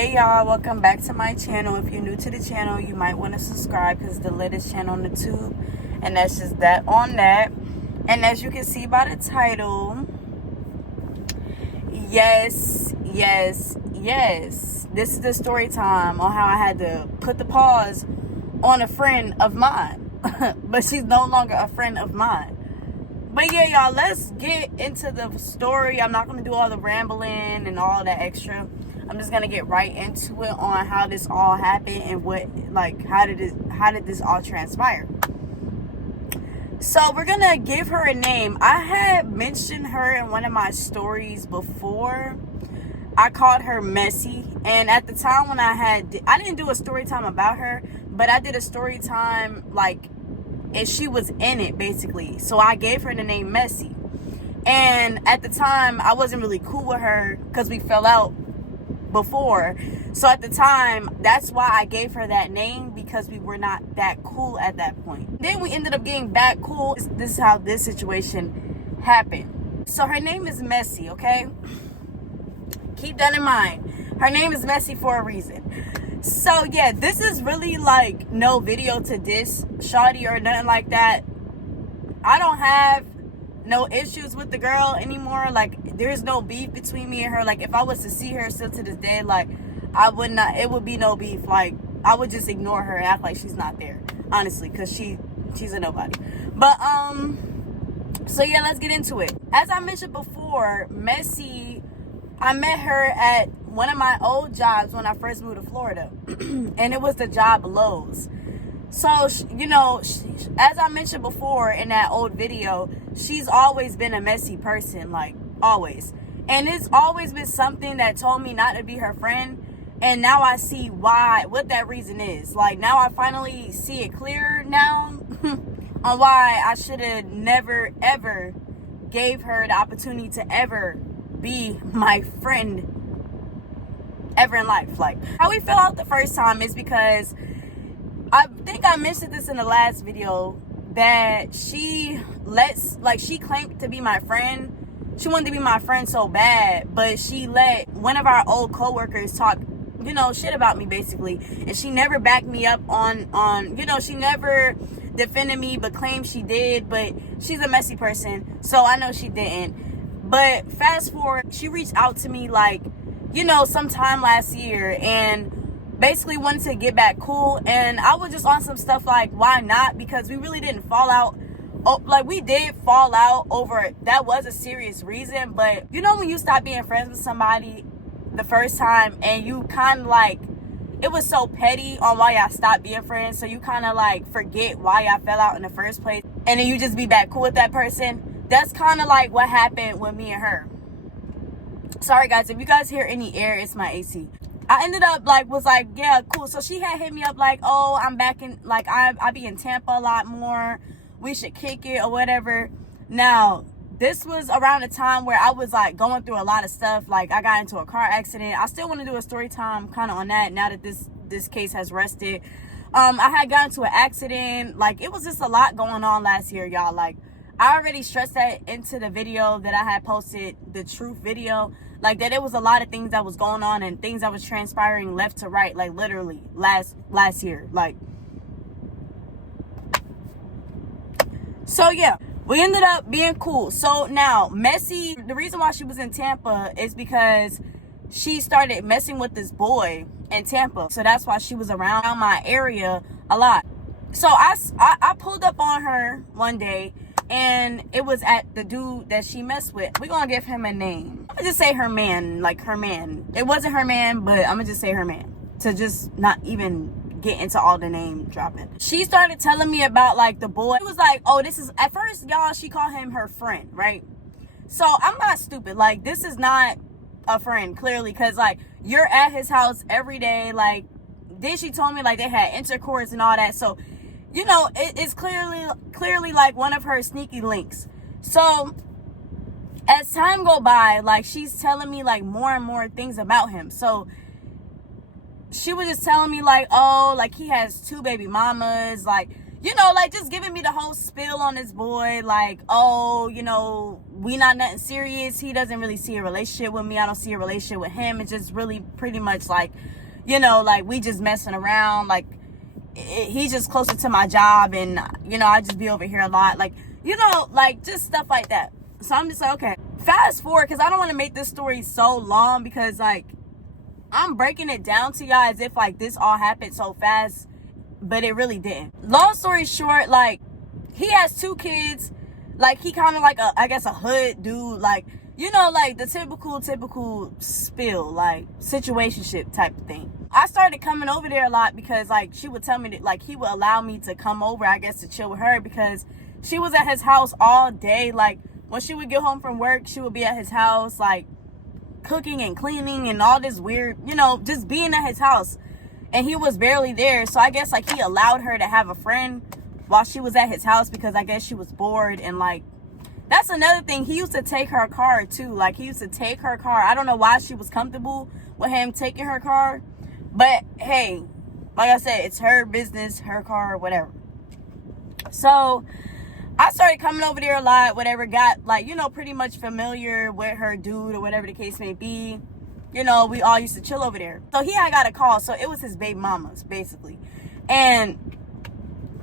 Hey y'all, welcome back to my channel. If you're new to the channel, you might want to subscribe because it's the latest channel on the tube, and that's just that on that. And as you can see by the title, yes, this is the story time on how I had to put the pause on a friend of mine. But she's no longer a friend of mine. But yeah, y'all, let's get into the story. I'm not going to do all the rambling and all that extra. I'm just going to get right into it on how this all happened and how did this all transpire. So we're going to give her a name. I had mentioned her in one of my stories before. I called her Messy. And at the time when I didn't do a story time about her, but I did a story time and she was in it basically. So I gave her the name Messy. And at the time, I wasn't really cool with her because we fell out before. So at the time, that's why I gave her that name, because we were not that cool at that point. Then we ended up getting back cool. This is how this situation happened. So her name is Messy, okay? Keep that in mind. Her name is Messy for a reason. So yeah, this is really no video to diss shawty or nothing like that. I don't have no issues with the girl anymore. There's no beef between me and her. If I was to see her still to this day, it would be no beef. I would just ignore her and act like she's not there, honestly, because she's a nobody. But so yeah, let's get into it. As I mentioned before, Messy, I met her at one of my old jobs when I first moved to Florida. And it was the job Lowe's. So, as I mentioned before in that old video, she's always been a messy person, always. And it's always been something that told me not to be her friend. And now I see what that reason is. Now I finally see it clear now on why I should have never, ever gave her the opportunity to ever be my friend ever in life. How we fell out the first time is because I think I mentioned this in the last video, that she claimed to be my friend. She wanted to be my friend so bad, but she let one of our old coworkers talk, shit about me basically. And she never backed me up on she never defended me, but claimed she did. But she's a messy person, so I know she didn't. But fast forward, she reached out to me sometime last year and basically wanted to get back cool. And I was just on some stuff why not? Because we really didn't fall out. We did fall out over, that was a serious reason. But when you stop being friends with somebody the first time and you kind of it was so petty on why y'all stopped being friends, so you kind of forget why y'all fell out in the first place, and then you just be back cool with that person. That's kind of what happened with me and her. Sorry guys, if you guys hear any air, it's my AC. I ended up yeah, cool. So she had hit me up oh, I'm back in, I be in Tampa a lot more. We should kick it or whatever. Now, this was around the time where I was going through a lot of stuff. I got into a car accident. I still want to do a story time kind of on that now that this case has rested. I had gotten into an accident. It was just a lot going on last year, y'all. I already stressed that into the video that I had posted, the truth video. That it was a lot of things that was going on and things that was transpiring left to right, literally last year. So yeah, we ended up being cool. So now Messy, the reason why she was in Tampa is because she started messing with this boy in Tampa. So that's why she was around my area a lot. So I pulled up on her one day, and it was at the dude that she messed with. We're going to give him a name. I'm going to just say her man, her man. It wasn't her man, but I'm going to just say her man, to just not even get into all the name dropping. She started telling me about, the boy. It was oh, this is, at first, y'all, she called him her friend, right? So I'm not stupid. This is not a friend, clearly, because, you're at his house every day. Then she told me, they had intercourse and all that. So, it's clearly one of her sneaky links. So as time go by, she's telling me more and more things about him. So she was just telling me oh, he has 2 baby mamas, you know, like, just giving me the whole spiel on this boy, like, oh, you know, we not nothing serious. He doesn't really see a relationship with me. I don't see a relationship with him. It's just really pretty much like, you know, like, we just messing around. Like, he's just closer to my job, and, you know, I just be over here a lot. Like, you know, like, just stuff like that. So I'm just like, okay. Fast forward, because I don't want to make this story so long, because, like, I'm breaking it down to y'all as if, like, this all happened so fast, but it really didn't. Long story short, like, he has 2 kids. Like, he kind of like I guess a hood dude. Like, you know, like the typical spill, like situationship type of thing. I started coming over there a lot because, like, she would tell me that, like, he would allow me to come over, I guess, to chill with her, because she was at his house all day. Like, when she would get home from work, she would be at his house, like, cooking and cleaning and all this weird, you know, just being at his house. And he was barely there. So I guess, like, he allowed her to have a friend while she was at his house, because I guess she was bored. And, like, that's another thing. He used to take her car, too. Like, he used to take her car. I don't know why she was comfortable with him taking her car. But, hey, like I said, it's her business, her car, whatever. So I started coming over there a lot, whatever. Got, like, you know, pretty much familiar with her dude or whatever the case may be. You know, we all used to chill over there. So he had got a call. So it was his baby mama's, basically. And,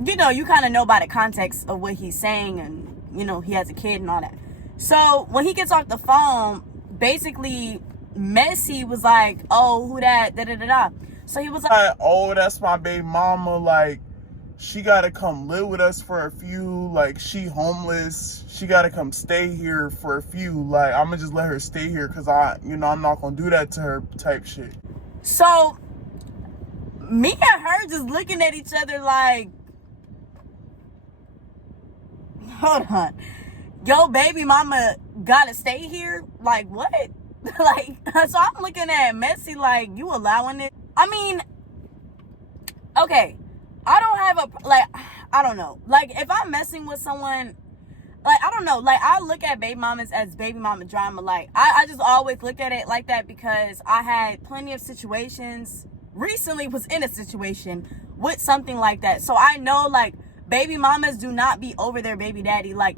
you know, you kind of know by the context of what he's saying. And, you know, he has a kid and all that. So when he gets off the phone, basically, Messi was like, oh, who that? Da-da-da-da. So he was like, oh, that's my baby mama. Like, she got to come live with us for a few. Like, she homeless. She got to come stay here for a few. Like, I'm going to just let her stay here because I'm not going to do that to her type shit. So, me and her just looking at each other like, hold on. Yo, baby mama got to stay here? Like, what? Like, so I'm looking at Messi like, you allowing it? I mean, okay. I don't have I don't know. Like, if I'm messing with someone, like, I don't know. Like, I look at baby mamas as baby mama drama. Like, I just always look at it like that, because I had plenty of situations. Recently was in a situation with something like that. So I know, like, baby mamas do not be over their baby daddy. Like,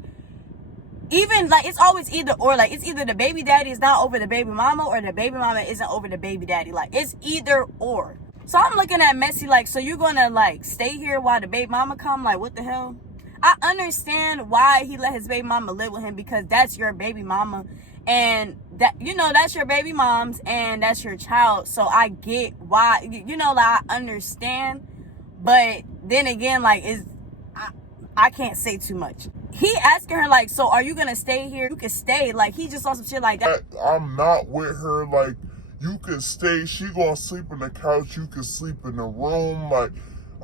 even, like, it's always either or. Like, it's either the baby daddy is not over the baby mama, or the baby mama isn't over the baby daddy. Like, it's either or. So I'm looking at Messi like, so you're gonna, like, stay here while the baby mama come? Like, what the hell? I understand why he let his baby mama live with him, because that's your baby mama, and that, you know, that's your baby mom's, and that's your child. So I get why, you know, like, I understand. But then again, like, I can't say too much. He asking her like, so are you gonna stay here? You can stay. Like, he just saw some shit like that. I'm not with her. Like, you can stay. She gonna sleep on the couch. You can sleep in the room. Like,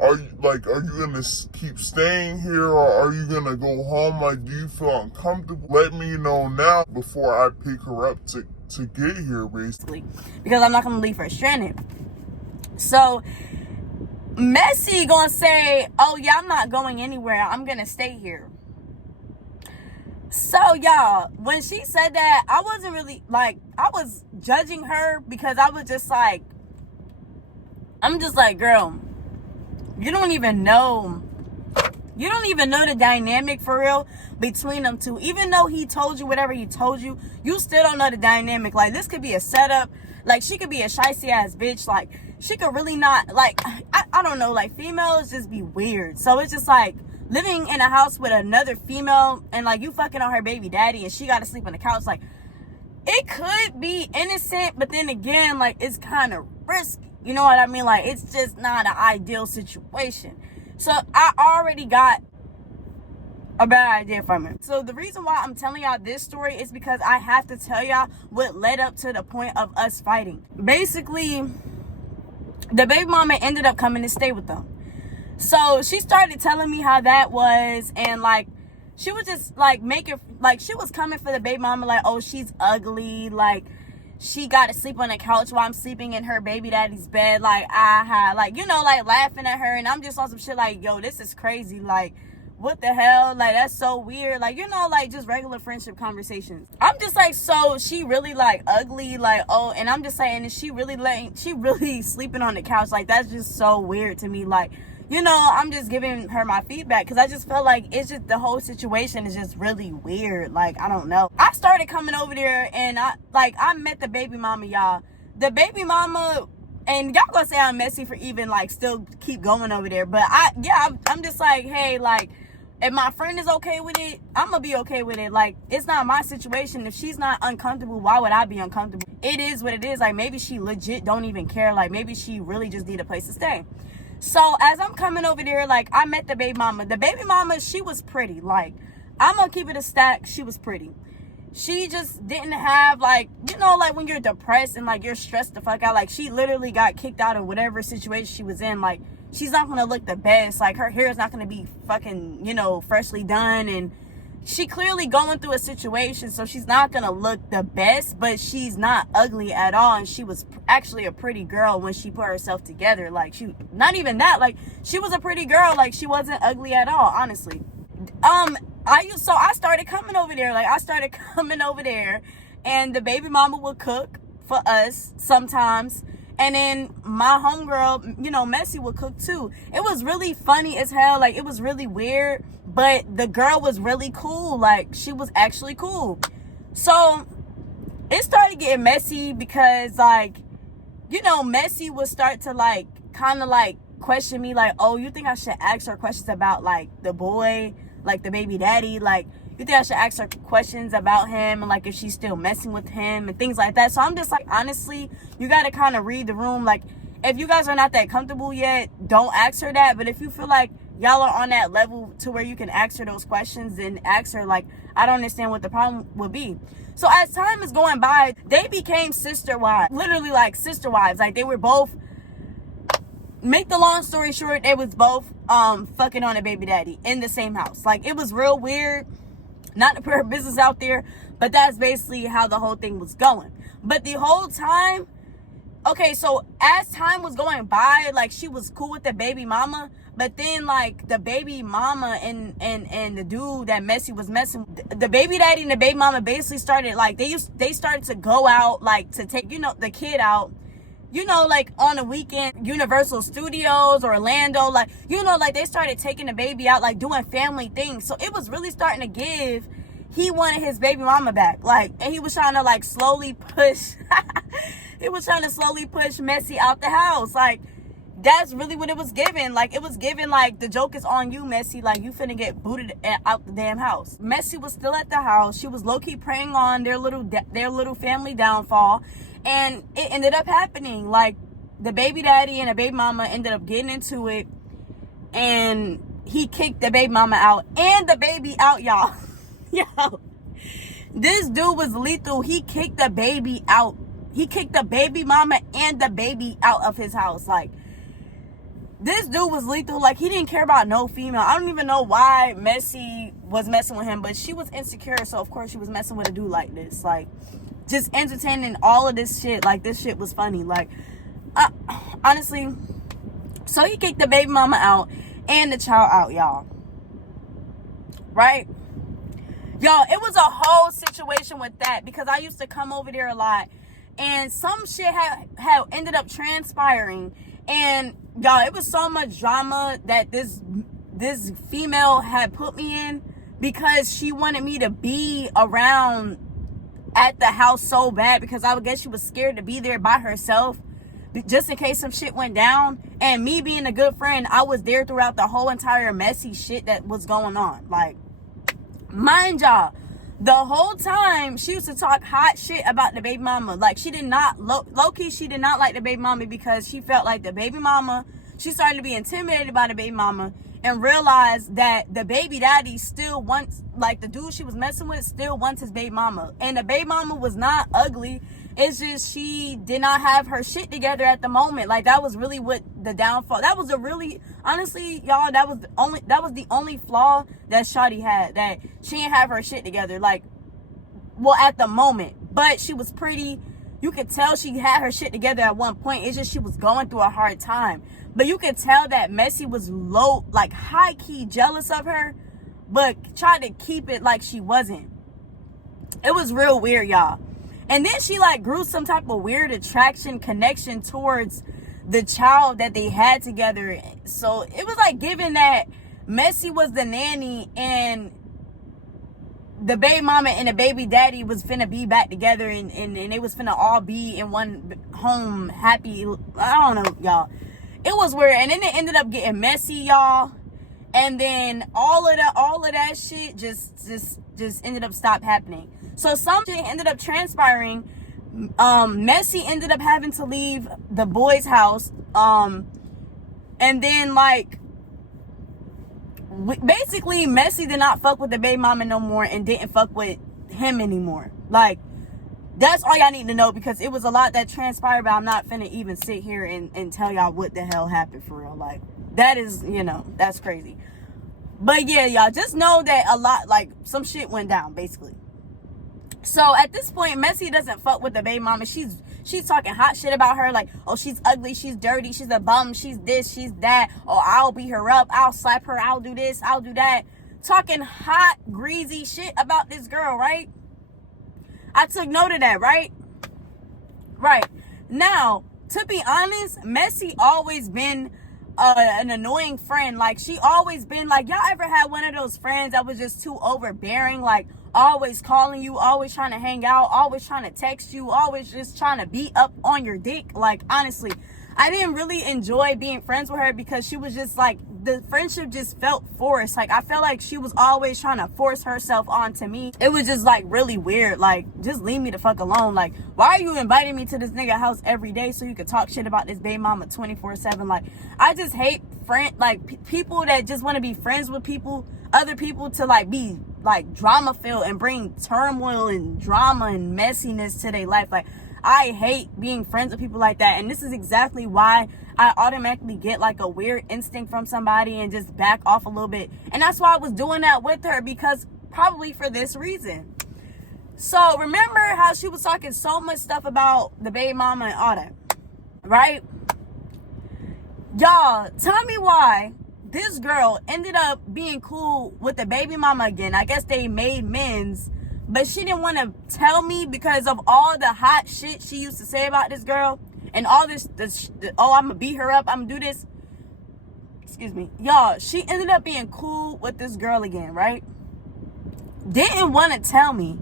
are you gonna keep staying here, or are you gonna go home? Like, do you feel uncomfortable? Let me know now before I pick her up to get here, basically. Because I'm not gonna leave her stranded. So Messi gonna say, oh yeah, I'm not going anywhere. I'm gonna stay here. So, y'all, when she said that, I wasn't really, like, I was judging her, because I was just like, I'm just like, girl, you don't even know the dynamic for real between them two. Even though he told you whatever he told you, you still don't know the dynamic. Like, this could be a setup. Like, she could be a shicey ass bitch. Like, she could really not, like, I don't know, like, females just be weird. So it's just like, living in a house with another female, and, like, you fucking on her baby daddy, and she got to sleep on the couch. Like, it could be innocent, but then again, like, it's kind of risky. You know what I mean? Like, it's just not an ideal situation. So I already got a bad idea from it. So the reason why I'm telling y'all this story is because I have to tell y'all what led up to the point of us fighting. Basically, the baby mama ended up coming to stay with them. So she started telling me how that was, and, like, she was just, like, making, like, she was coming for the baby mama, like, oh, she's ugly, like, she got to sleep on the couch while I'm sleeping in her baby daddy's bed, like, like, you know, like, laughing at her, and I'm just on some shit like, yo, this is crazy, like, what the hell, like, that's so weird, like, you know, like, just regular friendship conversations. I'm just like, so she really, like, ugly, like, oh, and I'm just saying, is she really sleeping on the couch? Like, that's just so weird to me. Like, you know, I'm just giving her my feedback because I just felt like it's just, the whole situation is just really weird. Like, I don't know. I started coming over there and I met the baby mama, y'all. The baby mama, and y'all gonna say I'm messy for even like still keep going over there. But I'm just like, hey, like, if my friend is okay with it, I'm gonna be okay with it. Like, it's not my situation. If she's not uncomfortable, why would I be uncomfortable? It is what it is. Like, maybe she legit don't even care. Like, maybe she really just need a place to stay. So as I'm coming over there, like, I met the baby mama. The baby mama, she was pretty. Like, I'm gonna keep it a stack. She was pretty. She just didn't have, like, you know, like when you're depressed and like you're stressed the fuck out. Like, she literally got kicked out of whatever situation she was in. Like, she's not gonna look the best. Like, her hair is not gonna be fucking, you know, freshly done, and she clearly going through a situation, so she's not gonna look the best, but she's not ugly at all. And she was actually a pretty girl when she put herself together. Like, she, not even that, like, she was a pretty girl. Like, she wasn't ugly at all, honestly. I started coming over there. Like, I started coming over there, and the baby mama would cook for us sometimes. And then my homegirl, you know, Messy, would cook too. It was really funny as hell. Like, it was really weird, but the girl was really cool. Like, she was actually cool. So it started getting messy because, like, you know, Messy would start to, like, kind of, like, question me, like, oh, you think I should ask her questions about, like, the boy, like, the baby daddy? Like, you think I should ask her questions about him and, like, if she's still messing with him and things like that? So I'm just like, honestly, you got to kind of read the room. Like, if you guys are not that comfortable yet, don't ask her that. But if you feel like y'all are on that level to where you can ask her those questions, then ask her. Like, I don't understand what the problem would be. So as time is going by, they became sister wives. Literally, like, sister wives. Like, they were both, make the long story short, they was both fucking on a baby daddy in the same house. Like, it was real weird. Not to put her business out there, but that's basically how the whole thing was going. But the whole time, okay, so as time was going by, like, she was cool with the baby mama, but then, like, the baby mama and the dude that Messy was messing with, the baby daddy and the baby mama basically started, like, they started to go out, like, to take, you know, the kid out, you know, like, on the weekend, Universal Studios, Orlando, like, you know, like, they started taking the baby out, like, doing family things. So it was really starting to give. He wanted his baby mama back, like, and he was trying to, like, slowly push he was trying to slowly push Messy out the house. Like, that's really what it was giving. Like, it was giving, like, the joke is on you, Messy. Like, you finna get booted out the damn house. Messy was still at the house. She was low-key preying on their little family downfall. And it ended up happening. Like, the baby daddy and the baby mama ended up getting into it. And he kicked the baby mama out and the baby out, y'all. Yo, this dude was lethal. He kicked the baby out. He kicked the baby mama and the baby out of his house. Like, this dude was lethal. Like, he didn't care about no female. I don't even know why Messy was messing with him, but she was insecure, so of course she was messing with a dude like this. Like, just entertaining all of this shit. Like, this shit was funny. Like, honestly. So he kicked the baby mama out and the child out, y'all. Right? Y'all, it was a whole situation with that because I used to come over there a lot, and some shit had ended up transpiring, and y'all, it was so much drama that this female had put me in because she wanted me to be around at the house so bad because I would guess she was scared to be there by herself just in case some shit went down. And me being a good friend, I was there throughout the whole entire messy shit that was going on. Like, mind y'all, the whole time she used to talk hot shit about the baby mama. Like, she did not, low-key, she did not like the baby mama because she felt like the baby mama, she started to be intimidated by the baby mama and realized that the baby daddy still wants, like, the dude she was messing with still wants his baby mama. And the baby mama was not ugly. It's just she did not have her shit together at the moment. Like, that was really what the downfall. That was a really, honestly, y'all, that was the only flaw that Shawty had. That she didn't have her shit together. Like, well, at the moment. But she was pretty. You could tell she had her shit together at one point. It's just she was going through a hard time. But you could tell that Messy was low, like, high-key jealous of her, but tried to keep it like she wasn't. It was real weird, y'all. And then she, like, grew some type of weird attraction, connection towards the child that they had together. So it was like given that Messy was the nanny and the baby mama and the baby daddy was finna be back together, and they was finna all be in one home happy. I don't know, y'all. It was weird. And then it ended up getting messy, y'all. And then all of that shit just ended up stop happening. So something ended up transpiring. Messy ended up having to leave the boy's house. And then like basically Messy did not fuck with the baby mama no more and didn't fuck with him anymore. Like, that's all y'all need to know, because it was a lot that transpired, but I'm not finna even sit here and tell y'all what the hell happened for real. Like, that is, that's crazy. But yeah, y'all just know that a lot, like, some shit went down basically. So at this point, Messy doesn't fuck with the baby mama. She's talking hot shit about her, like, oh, she's ugly, she's dirty, she's a bum, she's this, she's that. Oh, I'll beat her up, I'll slap her, I'll do this, I'll do that. Talking hot, greasy shit about this girl, right? I took note of that, right? Right. Now, to be honest, Messy always been an annoying friend. Like, she always been like, y'all ever had one of those friends that was just too overbearing? Like, always calling you, always trying to hang out, always trying to text you, always just trying to be up on your dick. Like, honestly, I didn't really enjoy being friends with her because she was just like, the friendship just felt forced. Like, I felt like she was always trying to force herself onto me. It was just like really weird. Like, just leave me the fuck alone. Like, why are you inviting me to this nigga house every day so you could talk shit about this baby mama 24/7? Like, I just hate people that just want to be friends with other people to like be like drama filled and bring turmoil and drama and messiness to their life. Like, I hate being friends with people like that. And this is exactly why I automatically get like a weird instinct from somebody and just back off a little bit. And that's why I was doing that with her, because probably for this reason. So remember how she was talking so much stuff about the baby mama and all that, right? Y'all, tell me why this girl ended up being cool with the baby mama again. I guess they made amends, but she didn't want to tell me because of all the hot shit she used to say about this girl. And all this, oh, I'm going to beat her up, I'm going to do this. Excuse me. Y'all, she ended up being cool with this girl again, right? Didn't want to tell me.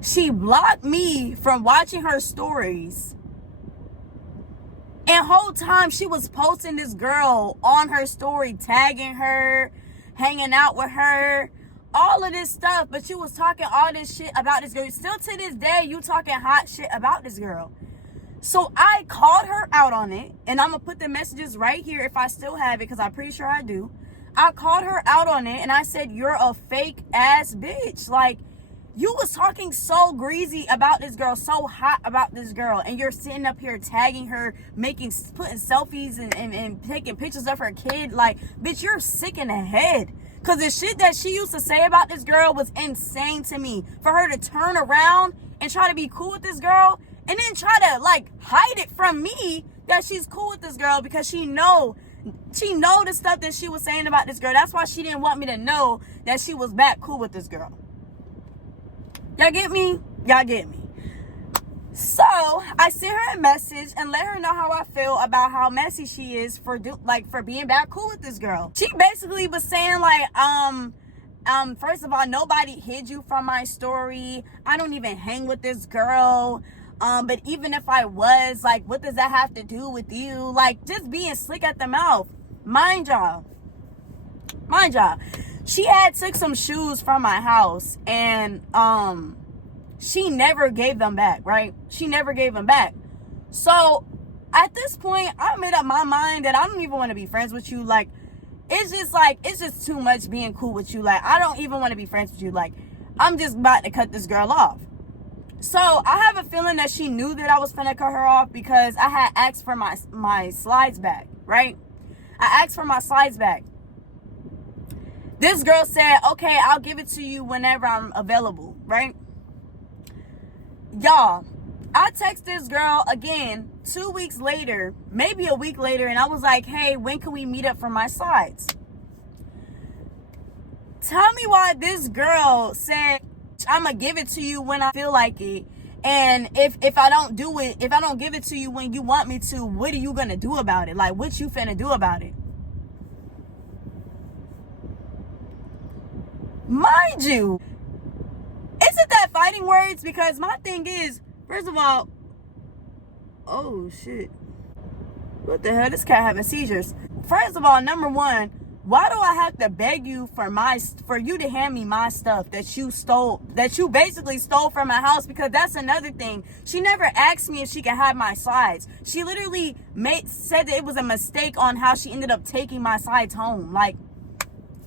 She blocked me from watching her stories. And whole time she was posting this girl on her story, tagging her, hanging out with her, all of this stuff. But she was talking all this shit about this girl. Still to this day, you talking hot shit about this girl. So I called her out on it, and I'm going to put the messages right here if I still have it, because I'm pretty sure I do. I called her out on it, and I said, you're a fake ass bitch. Like, you was talking so greasy about this girl, so hot about this girl, and you're sitting up here tagging her, putting selfies and taking pictures of her kid. Like, bitch, you're sick in the head. Because the shit that she used to say about this girl was insane to me. For her to turn around and try to be cool with this girl, and then try to like hide it from me that she's cool with this girl, because she know the stuff that she was saying about this girl. That's why she didn't want me to know that she was back cool with this girl. Y'all get me? Y'all get me? So I sent her a message and let her know how I feel about how messy she is for being back cool with this girl. She basically was saying like, first of all, nobody hid you from my story. I don't even hang with this girl. But even if I was, like, what does that have to do with you? Like, just being slick at the mouth. Mind y'all. She had took some shoes from my house, and she never gave them back, right? She never gave them back. So at this point, I made up my mind that I don't even want to be friends with you. Like, it's just too much being cool with you. Like, I don't even want to be friends with you. Like, I'm just about to cut this girl off. So I have a feeling that she knew that I was finna cut her off, because I had asked for my slides back, right? I asked for my slides back. This girl said, okay, I'll give it to you whenever I'm available, right? Y'all, I text this girl again 2 weeks later, maybe a week later, and I was like, hey, when can we meet up for my slides? Tell me why this girl said, I'm gonna give it to you when I feel like it, And if I don't do it, if I don't give it to you when you want me to, what are you gonna do about it? Like, what you finna do about it? Mind you, isn't that fighting words? Because my thing is, first of all, oh shit, what the hell? This cat having seizures. First of all, number one, why do I have to beg you for you to hand me my stuff that you stole, that you basically stole from my house? Because that's another thing. She never asked me if she could have my slides. She literally said that it was a mistake on how she ended up taking my slides home. Like,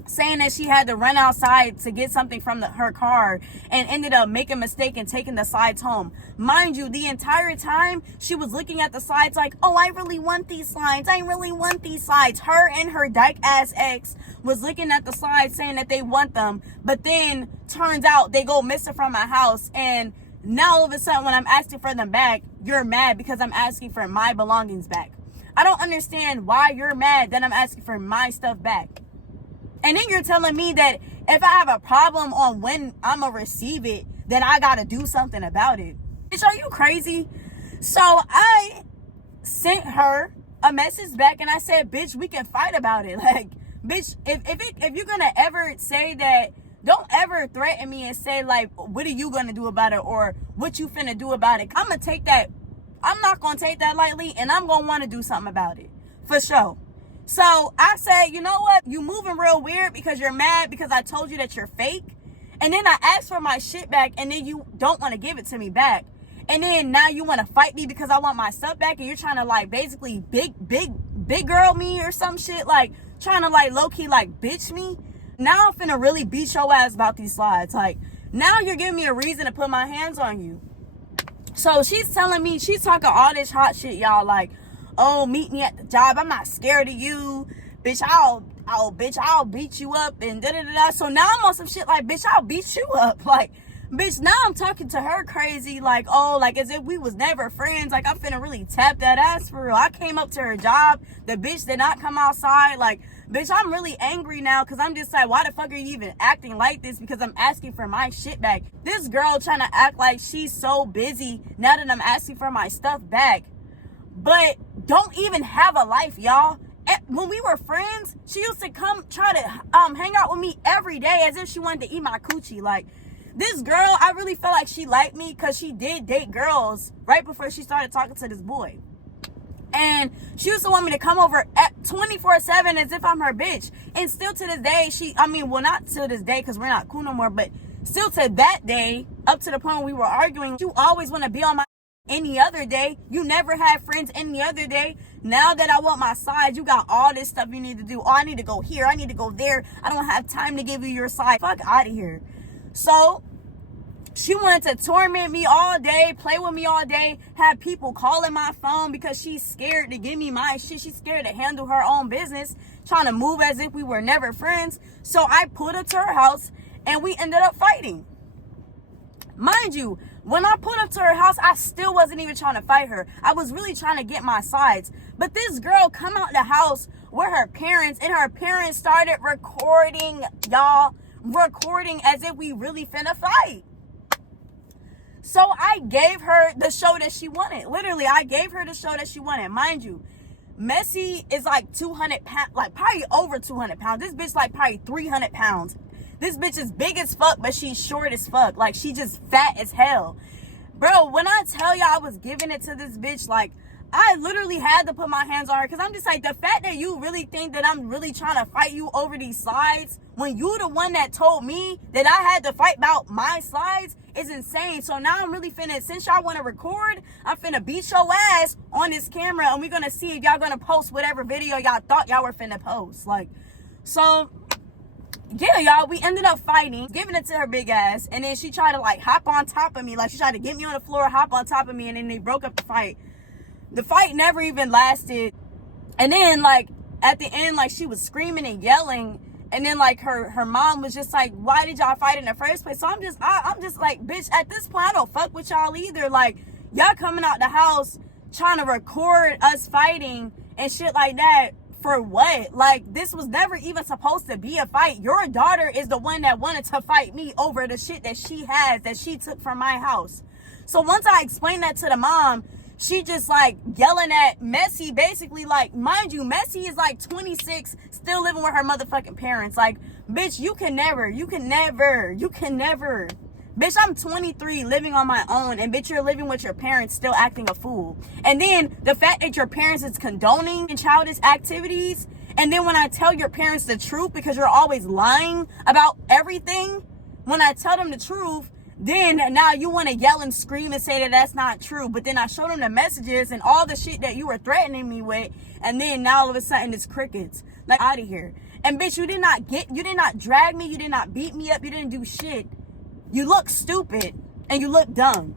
saying that she had to run outside to get something from her car and ended up making a mistake and taking the slides home. Mind you, the entire time she was looking at the slides like, oh, I really want these slides. I really want these slides. Her and her dyke ass ex was looking at the slides saying that they want them. But then turns out they go missing from my house. And now all of a sudden when I'm asking for them back, you're mad because I'm asking for my belongings back. I don't understand why you're mad that I'm asking for my stuff back. And then you're telling me that if I have a problem on when I'm going to receive it, then I got to do something about it. Bitch, are you crazy? So I sent her a message back and I said, bitch, we can fight about it. Like, bitch, if you're going to ever say that, don't ever threaten me and say, like, what are you going to do about it or what you finna do about it. I'm going to take that. I'm not going to take that lightly, and I'm going to want to do something about it. For sure. So I said, you know what? You moving real weird because you're mad because I told you that you're fake. And then I asked for my shit back and then you don't want to give it to me back. And then now you want to fight me because I want my stuff back and you're trying to like basically big girl me or some shit. Like trying to like low key like bitch me. Now I'm finna really beat your ass about these slides. Like now you're giving me a reason to put my hands on you. So she's telling me, she's talking all this hot shit, y'all. Like, oh, meet me at the job. I'm not scared of you. Bitch, I'll beat you up and da-da-da-da. So now I'm on some shit like, bitch, I'll beat you up. Like, bitch, now I'm talking to her crazy. Like, oh, like as if we was never friends. Like, I'm finna really tap that ass for real. I came up to her job. The bitch did not come outside. Like, bitch, I'm really angry now because I'm just like, why the fuck are you even acting like this? Because I'm asking for my shit back. This girl trying to act like she's so busy now that I'm asking for my stuff back. But don't even have a life, y'all. When we were friends, she used to come try to hang out with me every day as if she wanted to eat my coochie. Like, this girl, I really felt like she liked me because she did date girls right before she started talking to this boy. And she used to want me to come over at 24/7 as if I'm her bitch. And still to this day, not to this day because we're not cool no more, but still to that day, up to the point when we were arguing, you always want to be on my any other day. You never had friends any other day. Now that I want my side, you got all this stuff you need to do. Oh, I need to go here. I need to go there. I don't have time to give you your side. Fuck out of here. So she wanted to torment me all day, play with me all day, have people calling my phone because she's scared to give me my shit. She's scared to handle her own business, trying to move as if we were never friends. So I pulled up to her house and we ended up fighting. Mind you, when I pulled up to her house, I still wasn't even trying to fight her. I was really trying to get my sides. But this girl come out the house with her parents, and her parents started recording, y'all, recording as if we really finna fight. So I gave her the show that she wanted. Literally, I gave her the show that she wanted. Mind you, Messi is like 200 pounds, like probably over 200 pounds. This bitch like probably 300 pounds. This bitch is big as fuck, but she's short as fuck. Like, she just fat as hell. Bro, when I tell y'all I was giving it to this bitch, like, I literally had to put my hands on her. Because I'm just like, the fact that you really think that I'm really trying to fight you over these slides, when you the one that told me that I had to fight about my slides, is insane. So now I'm really finna, since y'all want to record, I'm finna beat your ass on this camera. And we're going to see if y'all going to post whatever video y'all thought y'all were finna post. Like, so yeah, y'all, we ended up fighting, giving it to her big ass, and then she tried to like hop on top of me, like she tried to get me on the floor, hop on top of me, and then they broke up the fight. The fight never even lasted. And then like at the end, like she was screaming and yelling, and then like her mom was just like, why did y'all fight in the first place? So I'm just like, bitch, at this point I don't fuck with y'all either. Like, y'all coming out the house trying to record us fighting and shit like that. For what? Like, this was never even supposed to be a fight. Your daughter is the one that wanted to fight me over the shit that she has, that she took from my house. So once I explained that to the mom, she just like yelling at Messy, basically like, mind you, Messy is like 26, still living with her motherfucking parents. Like, bitch, you can never. Bitch, I'm 23, living on my own, and bitch, you're living with your parents, still acting a fool. And then the fact that your parents is condoning childish activities, and then when I tell your parents the truth, because you're always lying about everything, when I tell them the truth, then now you want to yell and scream and say that that's not true. But then I show them the messages and all the shit that you were threatening me with, and then now all of a sudden it's crickets. Like, out of here. And bitch, you did not drag me, you did not beat me up, you didn't do shit. You look stupid and you look dumb.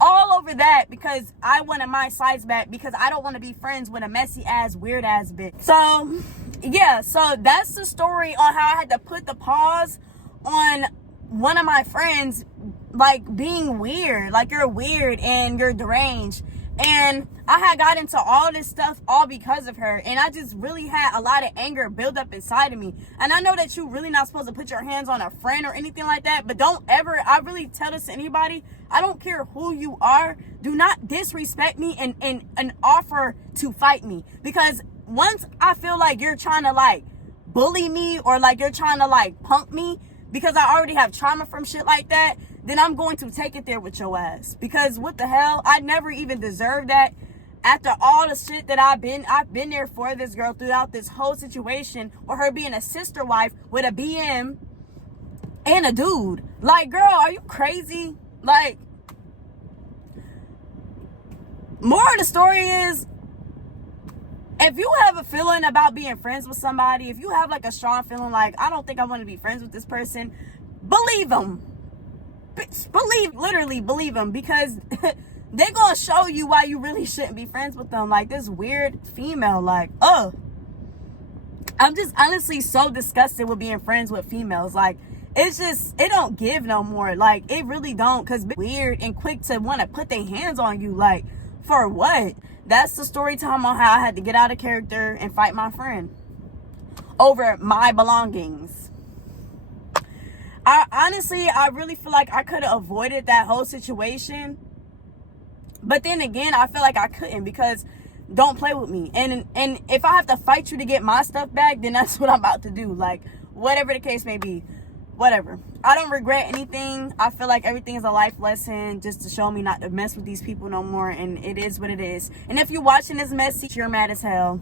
All over that because I wanted my size back, because I don't want to be friends with a messy ass, weird ass bitch. So yeah, so that's the story on how I had to put the pause on one of my friends like being weird. Like, you're weird and you're deranged. And I had got into all this stuff all because of her. And I just really had a lot of anger build up inside of me. And I know that you're really not supposed to put your hands on a friend or anything like that. But don't ever, I really tell this to anybody. I don't care who you are. Do not disrespect me and offer to fight me. Because once I feel like you're trying to like bully me or like you're trying to like punk me, because I already have trauma from shit like that, then I'm going to take it there with your ass. Because what the hell? I never even deserved that. After all the shit that I've been there for this girl throughout this whole situation, with her being a sister wife with a BM and a dude. Like, girl, are you crazy? Like, more of the story is, if you have a feeling about being friends with somebody, if you have like a strong feeling like, I don't think I want to be friends with this person, believe them. Literally believe them, because they're gonna show you why you really shouldn't be friends with them. Like, this weird female, like, I'm just honestly so disgusted with being friends with females. Like, it's just, it don't give no more. Like, it really don't, because weird and quick to want to put their hands on you. Like, for what? That's the story time on how I had to get out of character and fight my friend over my belongings. I really feel like I could have avoided that whole situation. But then again, I feel like I couldn't, because don't play with me. And if I have to fight you to get my stuff back, then that's what I'm about to do. Like, whatever the case may be. Whatever. I don't regret anything. I feel like everything is a life lesson just to show me not to mess with these people no more. And it is what it is. And if you're watching this messy, you're mad as hell.